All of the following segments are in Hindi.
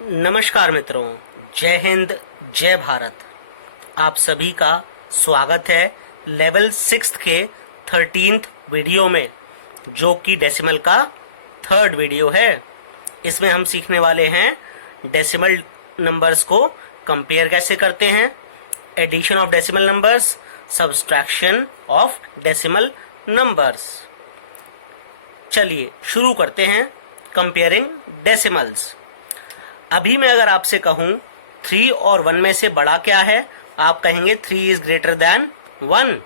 नमस्कार मित्रों, जय हिंद, जय भारत। आप सभी का स्वागत है लेवल 6 के 13th वीडियो में, जो कि डेसिमल का थर्ड वीडियो है। इसमें हम सीखने वाले हैं डेसिमल नंबर्स को कंपेयर कैसे करते हैं, addition of decimal numbers, subtraction of decimal numbers. चलिए शुरू करते हैं कंपेयरिंग डेसिमल्स। अभी मैं अगर आपसे कहूं 3 और 1 में से बड़ा क्या है, आप कहेंगे 3 इज ग्रेटर देन 1।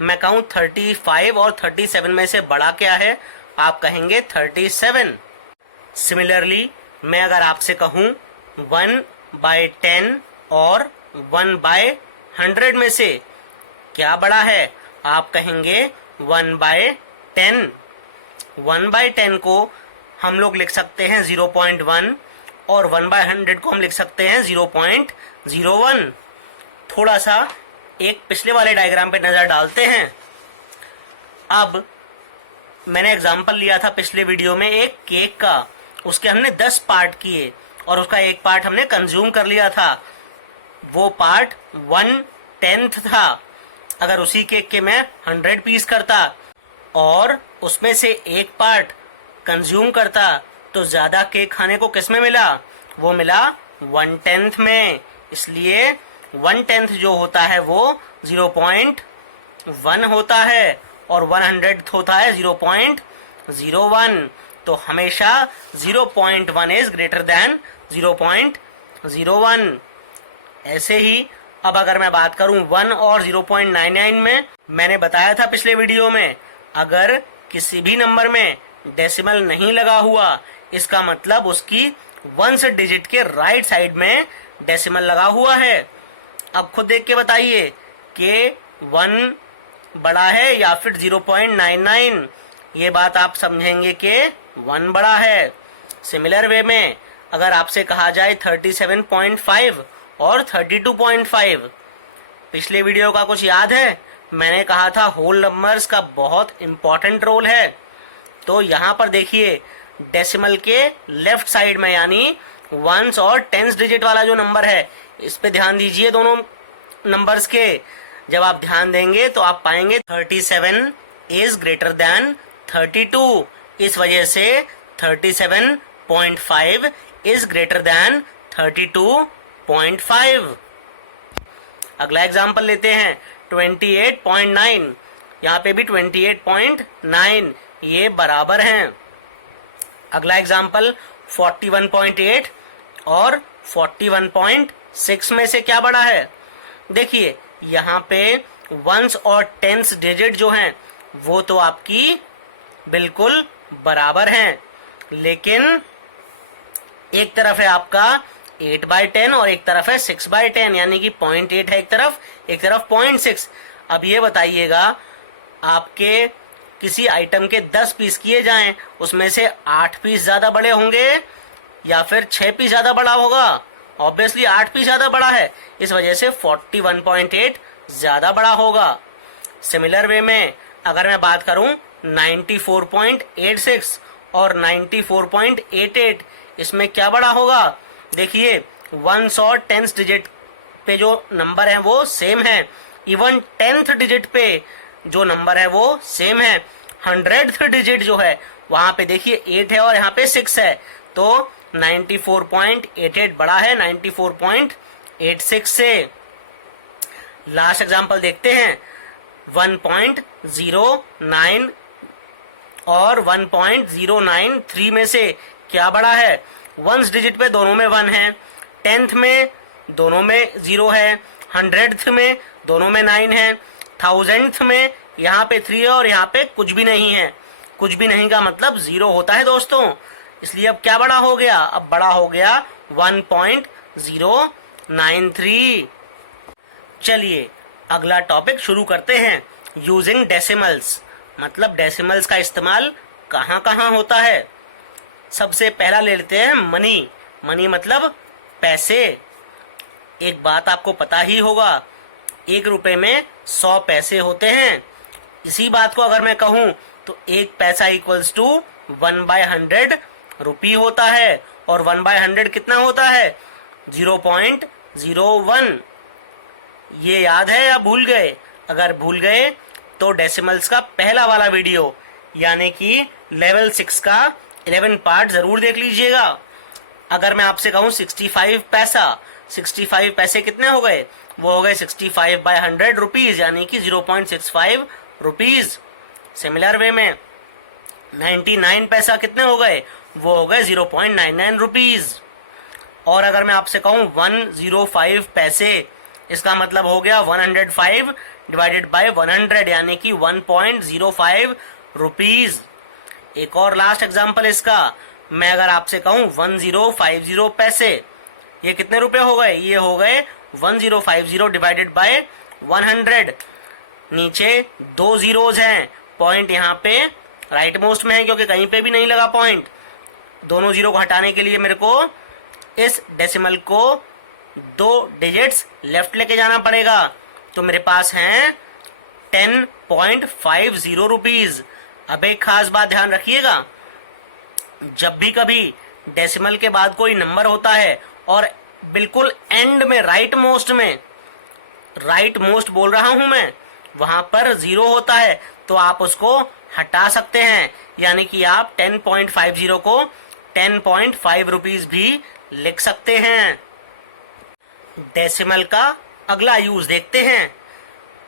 मैं कहूं 35 और 37 में से बड़ा क्या है, आप कहेंगे 37। सिमिलरली मैं अगर आपसे कहूं 1/10 और 1/100 में से क्या बड़ा है, आप कहेंगे 1/10। 1/10 को हम लोग लिख सकते हैं 0.1 और 1/100 को हम लिख सकते हैं 0.01। थोड़ा सा एक पिछले वाले डायग्राम पे नजर डालते हैं। अब मैंने एग्जांपल लिया था पिछले वीडियो में एक केक का, उसके हमने 10 पार्ट किए और उसका एक पार्ट हमने कंज्यूम कर लिया था। वो पार्ट 1/10 था। अगर उसी केक के मैं 100 पीस करता और उसमें से एक पार्ट कंज्यूम करता तो ज्यादा केक खाने को किस में मिला, वो मिला 1/10 में। इसलिए 1/10 जो होता है वो 0.1 होता है और 100 होता है 0.01। तो हमेशा 0.1 इज ग्रेटर देन 0.01। ऐसे ही अब अगर मैं बात करूं 1 और 0.99 में, मैंने बताया था पिछले वीडियो में, अगर किसी भी नंबर में डेसिमल नहीं लगा हुआ, इसका मतलब उसकी 1 डिजिट के राइट साइड में डेसिमल लगा हुआ है। अब खुद देख के बताइए कि 1 बड़ा है या फिर 0.99। ये बात आप समझेंगे कि 1 बड़ा है। सिमिलर वे में अगर आपसे कहा जाए 37.5 और 32.5, पिछले वीडियो का कुछ याद है? मैंने कहा था होल नंबर्स का बहुत इंपॉर्टेंट रोल है। तो यहाँ पर देखिए डेसिमल के लेफ्ट साइड में, यानी 1s और 10s डिजिट वाला जो नंबर है, इस पे ध्यान दीजिए दोनों नंबर्स के। जब आप ध्यान देंगे तो आप पाएंगे 37 इज ग्रेटर देन 32। इस वजह से 37.5 इज ग्रेटर देन 32.5। अगला एग्जांपल लेते हैं 28.9। यहाँ पे भी 28.9 ये बराबर हैं। अगला एग्जांपल 41.8 और 41.6 में से क्या बड़ा है? देखिए यहाँ पे 1s और 10s डिजिट जो हैं वो तो आपकी बिल्कुल बराबर हैं, लेकिन एक तरफ है आपका 8/10 और एक तरफ है 6/10, यानी कि 0.8 है एक तरफ 0.6। अब ये बताइएगा, आपके किसी आइटम के 10 पीस किए जाएं, उसमें से 8 पीस ज्यादा बड़े होंगे या फिर 6 पीस ज्यादा बड़ा होगा? ऑब्वियसली 8 पीस ज्यादा बड़ा है, इस वजह से 41.8 ज्यादा बड़ा होगा। सिमिलर वे में अगर मैं बात करूं 94.86 और 94.88, इसमें क्या बड़ा होगा? देखिए 1s और 10s डिजिट पे जो नंबर है वो सेम है, इवन 10th डिजिट पे जो नंबर है वो सेम है। 100th डिजिट जो है वहां पे देखिए 8 है और यहाँ पे 6 है, तो 94.88 बड़ा है 94.86 से। लास्ट एग्जांपल देखते हैं 1.09 और 1.093 में से क्या बड़ा है? 1s डिजिट पे दोनों में 1 है, 10th में दोनों में 0 है, 100th में दोनों में 9 है, 1000th में यहाँ पे 3 है और यहाँ पे कुछ भी नहीं है। कुछ भी नहीं का मतलब 0 होता है दोस्तों। इसलिए अब क्या बड़ा हो गया? अब बड़ा हो गया 1.093। चलिए अगला टॉपिक शुरू करते हैं, यूजिंग डेसिमल्स। मतलब डेसिमल्स का इस्तेमाल कहाँ कहाँ होता है। सबसे पहला ले लेते हैं मनी। मनी मतलब पैसे। एक बात आपको पता ही होगा, 1 रुपए में 100 पैसे होते हैं। इसी बात को अगर मैं कहूं तो 1 पैसा इक्वल्स टू 1/100 रुपी होता है और 1/100 कितना होता है? 0.01। ये याद है या भूल गए? अगर भूल गए तो डेसिमल्स का पहला वाला वीडियो यानी कि लेवल 6 का 11 पार्ट जरूर देख लीजिएगा। अगर मैं आपसे कहूं 65 पैसा, 65 पैसे कितने हो गए? वो हो गए 65/100 रुपीज यानी कि 0.65 रुपीज। सिमिलर वे में 99 पैसा कितने हो गए? वो हो गए 0.99 रुपीज। और अगर मैं आपसे कहूं 105 पैसे, इसका मतलब हो गया 105 डिवाइडेड बाय 100 यानी कि 1.05 रुपीज। एक और लास्ट एग्जांपल इसका, मैं अगर आपसे कहूं 1050 पैसे, ये कितने रुपए हो गए? ये हो गए 1050 डिवाइडेड बाय 100। नीचे 2 जीरोज हैं, पॉइंट यहाँ पे राइट मोस्ट में है क्योंकि कहीं पे भी नहीं लगा पॉइंट। दोनों जीरो को हटाने के लिए मेरे को इस डेसिमल को 2 डिजिट्स लेफ्ट लेके जाना पड़ेगा। तो मेरे पास हैं 10.50 रुपीज। अब एक खास बात ध्यान रखिएगा, जब भी कभी डेसिमल के बाद कोई नंबर होता है और बिल्कुल एंड में राइट मोस्ट बोल रहा हूं मैं, वहां पर 0 होता है तो आप उसको हटा सकते हैं, यानी कि आप 10.50 को 10.5 रुपीज भी लिख सकते हैं। डेसिमल का अगला यूज देखते हैं।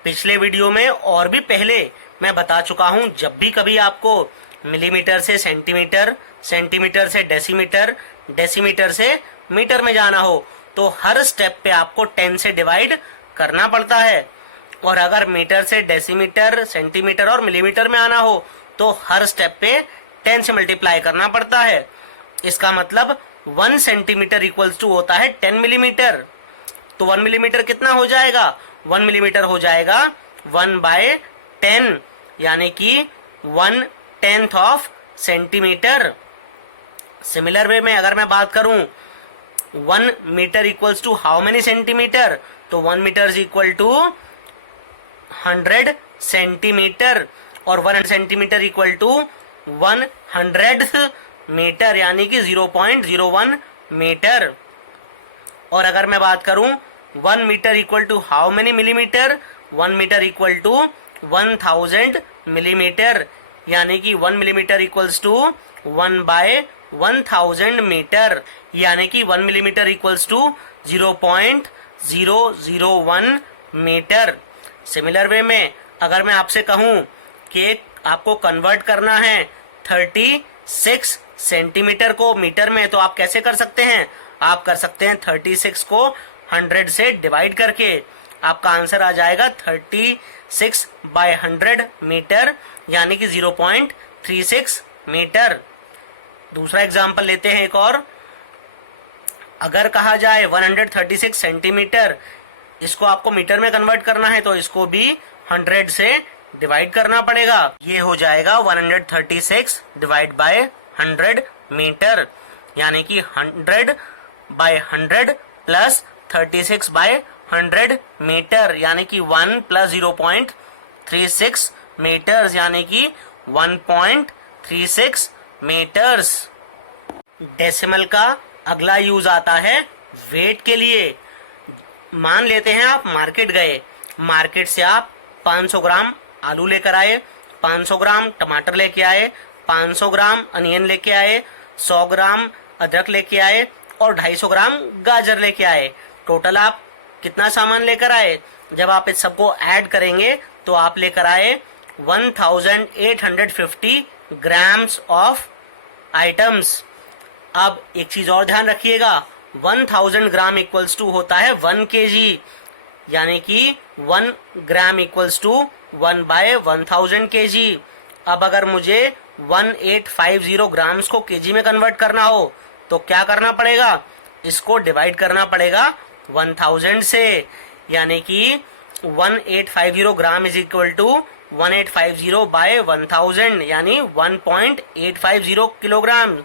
पिछले वीडियो में और भी पहले मैं बता चुका हूं, जब भी कभी आपको मिलीमीटर से सेंटीमीटर, सेंटीमीटर से डेसीमीटर, डेसीमीटर से मीटर में जाना हो तो हर स्टेप पे आपको 10 से डिवाइड करना पड़ता है। और अगर मीटर से डेसीमीटर, सेंटीमीटर और मिलीमीटर में आना हो तो हर स्टेप पे 10 से मल्टीप्लाई करना पड़ता है। इसका मतलब 1 सेंटीमीटर इक्वल्स टू होता है 10 मिलीमीटर। तो 1 मिलीमीटर कितना हो जाएगा? 1 मिलीमीटर हो जाएगा 1/10 यानी कि 1/10 ऑफ सेंटीमीटर। सिमिलर वे में अगर मैं बात करूं 1 metre equals to how many centimetre, तो 1 metre is equal to 100 centimetre और 1 सेंटीमीटर इक्वल टू 100 मीटर यानी कि 0.01 मीटर। और अगर मैं बात करूं 1 metre equal to how many millimetre, 1 metre equal to 1000 millimetre यानी कि 1 मिलीमीटर इक्वल्स टू 1/1000 मीटर यानी कि 1 millimetre equals to 0.001 metre. Similar way में अगर मैं आपसे कहूं कि आपको कन्वर्ट करना है 36 सेंटीमीटर को मीटर में, तो आप कैसे कर सकते हैं? आप कर सकते हैं 36 को 100 से डिवाइड करके। आपका आंसर आ जाएगा 36/100 मीटर यानी कि 0.36 मीटर। दूसरा एग्जांपल लेते हैं एक और। अगर कहा जाए 136 सेंटीमीटर, इसको आपको मीटर में कन्वर्ट करना है तो इसको भी 100 से डिवाइड करना पड़ेगा। ये हो जाएगा 136 डिवाइड बाय 100 मीटर यानी कि 100/100 प्लस 36/100 मीटर यानी कि 1 प्लस 0.36 मीटर्स यानी कि 1.36 मीटर्स। डेसिमल का अगला यूज आता है वेट के लिए। मान लेते हैं आप मार्केट गए, मार्केट से आप 500 ग्राम आलू लेकर आए, 500 ग्राम टमाटर लेके आए, 500 ग्राम अनियन लेके आए, 100 ग्राम अदरक लेके आए और 250 ग्राम गाजर लेके आए। टोटल आप कितना सामान लेकर आए? जब आप इस सबको ऐड करेंगे तो आप लेकर आए 1850 ग्राम्स ऑफ आइटम्स। अब एक चीज और ध्यान रखिएगा, 1000 ग्राम इक्वल्स टू होता है 1 kg यानी कि 1 ग्राम इक्वल्स टू 1/1000 kg। अब अगर मुझे 1850 ग्राम्स को केजी में कन्वर्ट करना हो तो क्या करना पड़ेगा? इसको डिवाइड करना पड़ेगा 1000 से यानी कि 1850 ग्राम इज इक्वल टू 1850/1000 यानी 1.850 किलोग्राम।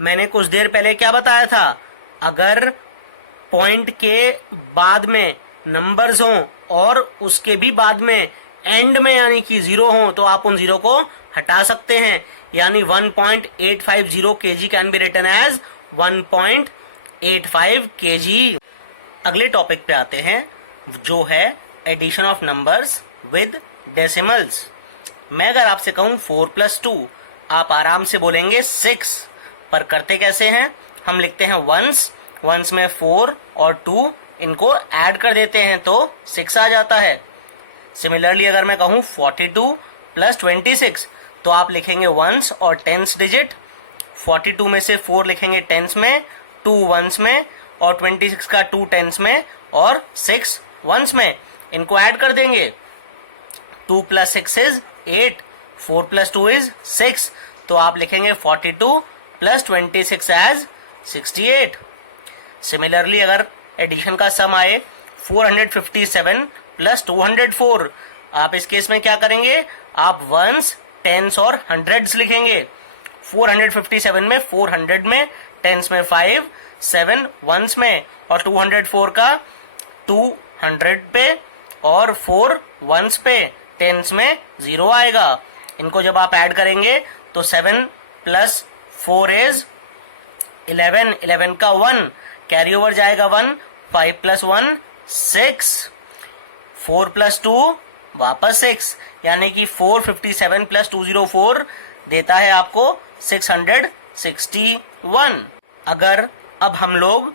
मैंने कुछ देर पहले क्या बताया था? अगर पॉइंट के बाद में नंबर्स हों और उसके भी बाद में एंड में यानी कि 0 हो तो आप उन 0 को हटा सकते हैं, यानी 1.850 kg can be written as 1.85 kg। अगले टॉपिक पे आते हैं जो है addition of numbers with decimals. मैं अगर आपसे कहूं 4 + 2, आप आराम से बोलेंगे 6, पर करते कैसे हैं? हम लिखते हैं वंस में 4 और 2 इनको ऐड कर देते हैं तो 6 आ जाता है। सिमिलरली अगर मैं कहूं 42 + 26, तो आप लिखेंगे वंस और टेंस डिजिट। 42 में से 4 लिखेंगे टेंस में, 2 वंस में और 26 का 2 टेंस में और 6 वंस में। इनको ऐड कर देंगे। 2 + 6 is 8, 4 + 2 is 6, तो आप लिखेंगे 42 + 26 as 68। सिमिलरली अगर एडिशन का सम आए 457 + 204, आप इस केस में क्या करेंगे? आप वंस, टेंस और हंड्रेड्स लिखेंगे। 457 में 400 में, टेंस में 5, 7 वंस में और 204 का 200 पे और 4 वंस पे, टेंस में 0 आएगा। इनको जब आप ऐड करेंगे तो 7 + 4 is 11, 11 का 1 कैरी ओवर जाएगा 1, 5 + 1 6, 4 + 2 वापस 6, यानी कि 457 + 204 देता है आपको 661। अगर अब हम लोग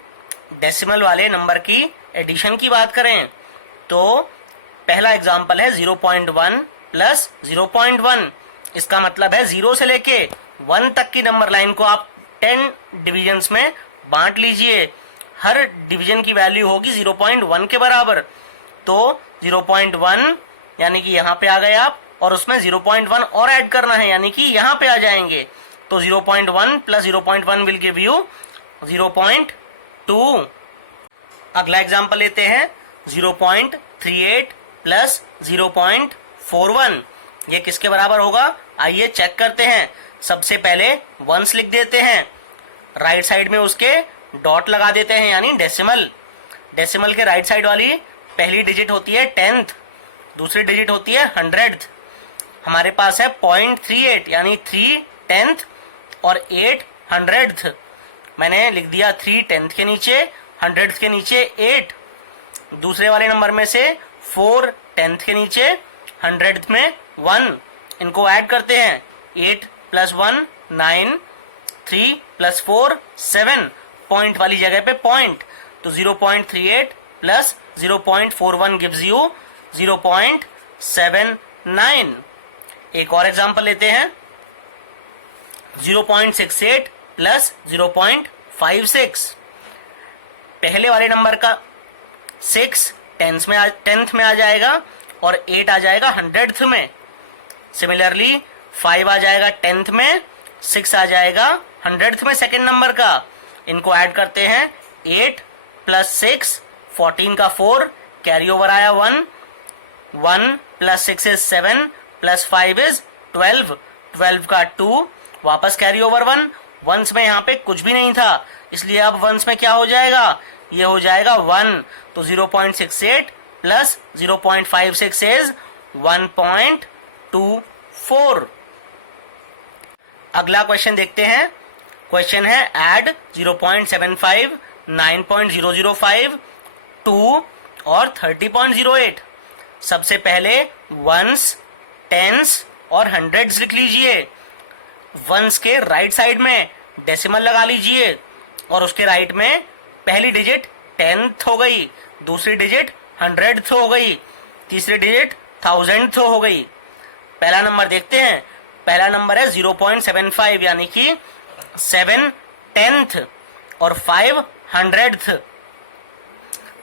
डेसिमल वाले नंबर की एडिशन की बात करें तो पहला एग्जांपल है 0.1 + 0.1। इसका मतलब है 0 से लेके 1 तक की नंबर लाइन को आप 10 डिविजन्स में बांट लीजिए। हर डिवीजन की वैल्यू होगी 0.1 के बराबर। तो 0.1 यानी कि यहाँ पे आ गए आप, और उसमें 0.1 और ऐड करना है, यानी कि यहाँ पे आ जाएंगे। तो 0.1 + 0.1 विल गिव यू 0.2। अगला एग्जांपल लेते हैं 0.38 + 0.41। ये किसके बराबर होगा? आइए चेक करते हैं। सबसे पहले वंस लिख देते हैं, राइट साइड में उसके डॉट लगा देते हैं यानी डेसिमल। डेसिमल के राइट साइड वाली पहली डिजिट होती है 10th, दूसरी डिजिट होती है 100th। हमारे पास है 0.38 यानी 3 10th और 8 100th। मैंने लिख दिया 3 10th के नीचे, 100th के नीचे 8। दूसरे वाले नंबर में से 4 10th के नीचे, 100th में 1। इनको ऐड करते हैं, 8 + 1 9, 3 + 4 7, पॉइंट वाली जगह पे पॉइंट। तो 0.38 + 0.41 गिव्स यू 0.79। एक और एग्जांपल लेते हैं 0.68 + 0.56। पहले वाले नंबर का 6 10th में आ जाएगा और 8 आ जाएगा 100th में। सिमिलरली 5 आ जाएगा 10th में, 6 आ जाएगा 100th में सेकेंड नंबर का। इनको ऐड करते हैं, 8 + 6 14 का 4 कैरी ओवर आया 1, 1 + 6 is 7 + 5 is 12, 12 का 2 वापस कैरी ओवर 1। वंस में यहाँ पे कुछ भी नहीं था, इसलिए अब वंस में क्या हो जाएगा? ये हो जाएगा 1। तो 0.68 + 0.56 is 1.24। अगला क्वेश्चन देखते हैं। क्वेश्चन है ऐड 0.75, 9.005, 2 और 30.08। सबसे पहले वंस, टेंस और हंड्रेड्स लिख लीजिए। वंस के राइट साइड में डेसिमल लगा लीजिए और उसके राइट में पहली डिजिट 10th हो गई, दूसरी डिजिट 100th हो गई, तीसरी डिजिट 1000th हो गई। पहला नंबर देखते हैं। पहला नंबर है 0.75 यानी कि 7 10th और 5 100th।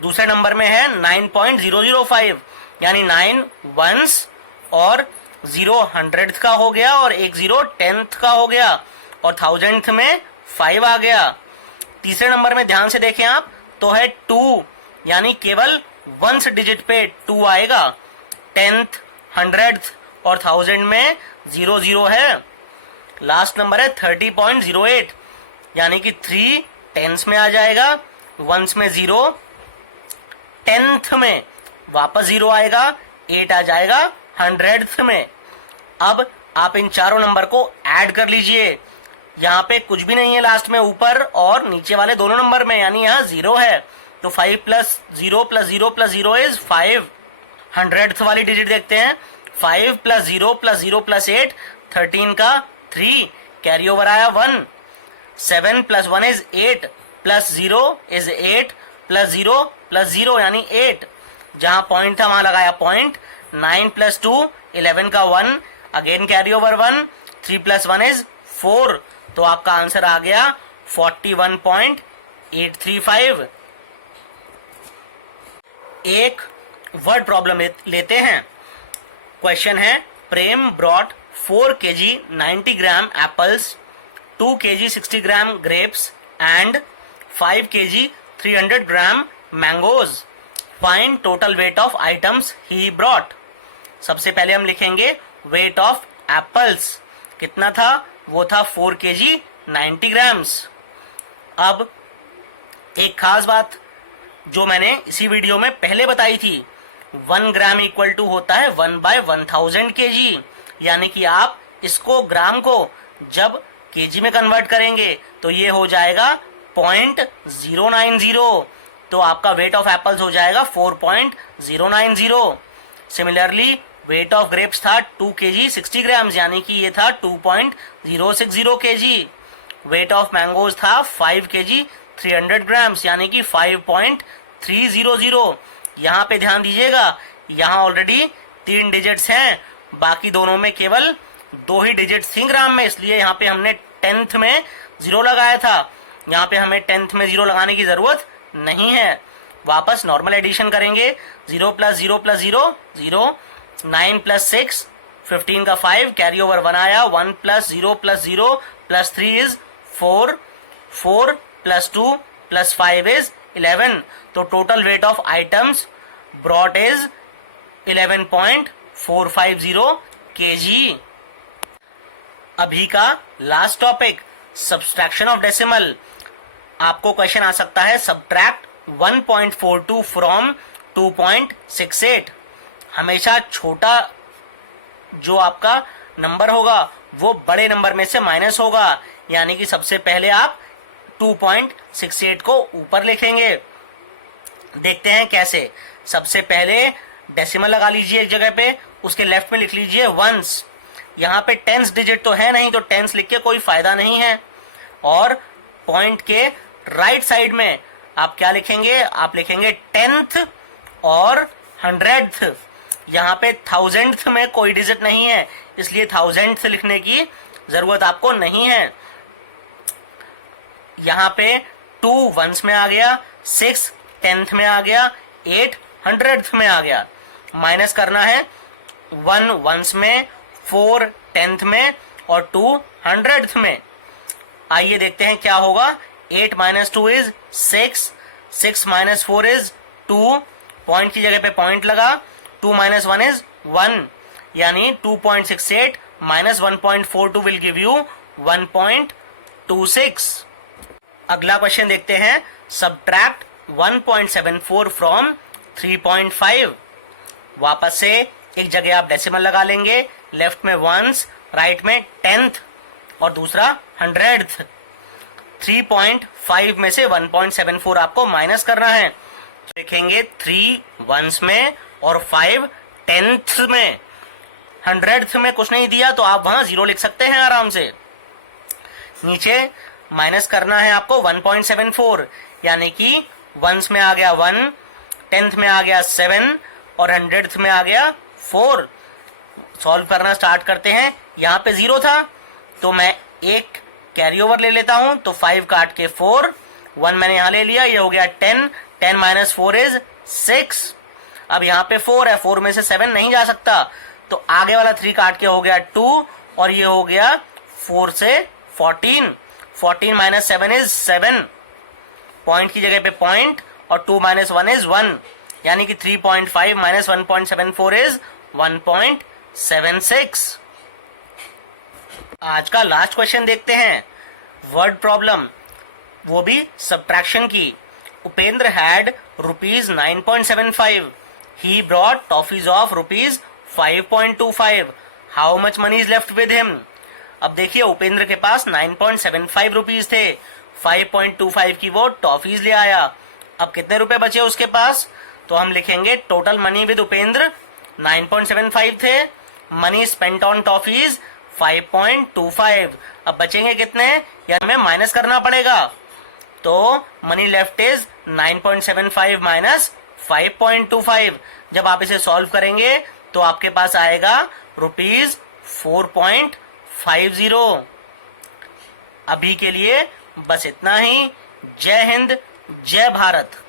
दूसरे नंबर में है 9.005 यानी 9 वंस और 0 100th का हो गया और 1 0 10th का हो गया और 1000th में 5 आ गया। तीसरे नंबर में ध्यान से देखें आप तो है 2 यानी केवल वंस डिजिट पे 2 आएगा। 10th 100th और 1000 में 0 0 है। लास्ट नंबर है 30.08 यानी कि 3 10th में आ जाएगा, वंस में 0, 10th में वापस 0 आएगा, 8 आ जाएगा 100th में। अब आप इन चारों नंबर को ऐड कर लीजिए। यहाँ पे कुछ भी नहीं है लास्ट में, ऊपर और नीचे वाले दोनों नंबर में, यानी यहाँ 0 है। तो 5 plus 0 plus 0 plus 0 is 5। 100th वाली डिजिट देखते हैं। 5 प्लस 0 प्लस 0 प्लस 8, 13 का 3, कैरी ओवर आया 1। 7 plus 1 is 8 plus 0 is 8 plus 0 plus 0 यानी 8। जहां पॉइंट था वहां लगाया पॉइंट। 9 प्लस 2 11 का 1, again carry over 1। 3 plus 1 is 4। तो आपका आंसर आ गया 41.835। एक वर्ड प्रॉब्लम लेते हैं। क्वेश्चन है, Prem brought 4 kg 90 gram apples, 2 kg 60 gram grapes and 5 kg 300 gram mangoes. Find total weight of items he brought. सबसे पहले हम लिखेंगे वेट ऑफ एप्पल्स। कितना था? वो था 4 kg 90 ग्राम्स। अब एक खास बात जो मैंने इसी वीडियो में पहले बताई थी, 1 ग्राम इक्वल टू होता है 1/1000 kg, यानी कि आप इसको ग्राम को जब केजी में कन्वर्ट करेंगे तो ये हो जाएगा 0.090। तो आपका वेट ऑफ एप्पल्स हो जाएगा 4.090। सिमिलरली वेट ऑफ ग्रेप्स था 2 kg 60 ग्राम्स, यानी कि ये था 2.060 kg। वेट ऑफ मैंगोज था 5 kg 300 ग्राम्स, यानी कि 5.300। यहाँ पे ध्यान दीजिएगा, यहाँ ऑलरेडी 3 डिजिट्स हैं, बाकी दोनों में केवल 2 ही डिजिट्स थी ग्राम में, इसलिए यहाँ पे हमने 10th में 0 लगाया था। यहाँ पे हमें 10th में 0 लगाने की जरूरत नहीं है। वापस नॉर्मल एडिशन करेंगे। 0 प्लस 0 प्लस 0 0, 9 प्लस 6 15 का 5, कैरी ओवर 1 आया। 1 plus 0 plus 0 plus 3 is 4, 4 plus 2 plus 5 is 11। तो total weight of items brought is 11.450 kg। अभी का last topic, subtraction of decimal. आपको क्वेश्चन आ सकता है, सब्ट्रैक्ट 1.42 फ्रॉम 2.68। हमेशा छोटा जो आपका नंबर होगा वो बड़े नंबर में से माइनस होगा, यानी कि सबसे पहले आप 2.68 को ऊपर लिखेंगे। देखते हैं कैसे। सबसे पहले डेसिमल लगा लीजिए एक जगह पे, उसके लेफ्ट में लिख लीजिए वंस। यहाँ पे टेंस डिजिट तो है नहीं, तो टेंस लिख के कोई फायदा नहीं है। और पॉइंट के राइट साइड में आप क्या लिखेंगे? आप लिखेंगे 10th और 100th। यहाँ पे 1000th में कोई डिजिट नहीं है, इसलिए 1000th लिखने की जरूरत आपको नहीं है। यहाँ पे 2 वंस में आ गया, 6 10th में आ गया, 8 100th में आ गया। माइनस करना है 1 वंस में, 4 10th में और 2 100th में। आइए देखते हैं क्या होगा। 8 minus 2 is 6, 6 minus 4 is 2, point की जगह पे पॉइंट लगा। 2 माइनस 1 इज 1, यानी 2.68 माइनस 1.42 विल गिव यू 1.26। अगला क्वेश्चन देखते हैं, सब्ट्रैक्ट 1.74 फ्रॉम 3.5। वापस से एक जगह आप डेसिमल लगा लेंगे, लेफ्ट में वंस, राइट में 10th और दूसरा 100th। 3.5 में से 1.74 आपको माइनस करना है। लिखेंगे 3 वंस में और 5 10th में। 100th में कुछ नहीं दिया तो आप वहां 0 लिख सकते हैं आराम से। नीचे माइनस करना है आपको 1.74, यानी कि वंस में आ गया 1, 10th में आ गया 7 और 100th में आ गया 4। सॉल्व करना स्टार्ट करते हैं। यहाँ पे 0 था तो मैं एक कैरी ओवर ले लेता हूं, तो 5 काट के 4, 1 मैंने यहाँ ले लिया, ये हो गया 10, 10 माइनस 4 इज 6। अब यहाँ पे 4 है, 4 में से 7 नहीं जा सकता, तो आगे वाला 3 काट के हो गया 2 और ये हो गया 4 से 14। 14 माइनस 7 इज 7, पॉइंट की जगह पे पॉइंट और 2 माइनस 1 इज 1, यानी कि 3.5 माइनस 1.74 इज 1.76। आज का लास्ट क्वेश्चन देखते हैं, वर्ड प्रॉब्लम, वो भी सब्ट्रैक्शन की। Upendra had ₹9.75. He brought toffees of ₹5.25. How much money is left with him? अब देखिए उपेंद्र के पास 9.75 रुपीज थे, 5.25 की वो टॉफीज ले आया। अब कितने रुपए बचे उसके पास? तो हम लिखेंगे टोटल मनी विद उपेंद्र 9.75 थे, मनी स्पेंट ऑन टॉफीज 5.25। अब बचेंगे कितने, या हमें माइनस करना पड़ेगा। तो मनी लेफ्ट इज 9.75 माइनस 5.25। जब आप इसे सॉल्व करेंगे तो आपके पास आएगा रुपीज 4.50। अभी के लिए बस इतना ही। जय हिंद, जय भारत।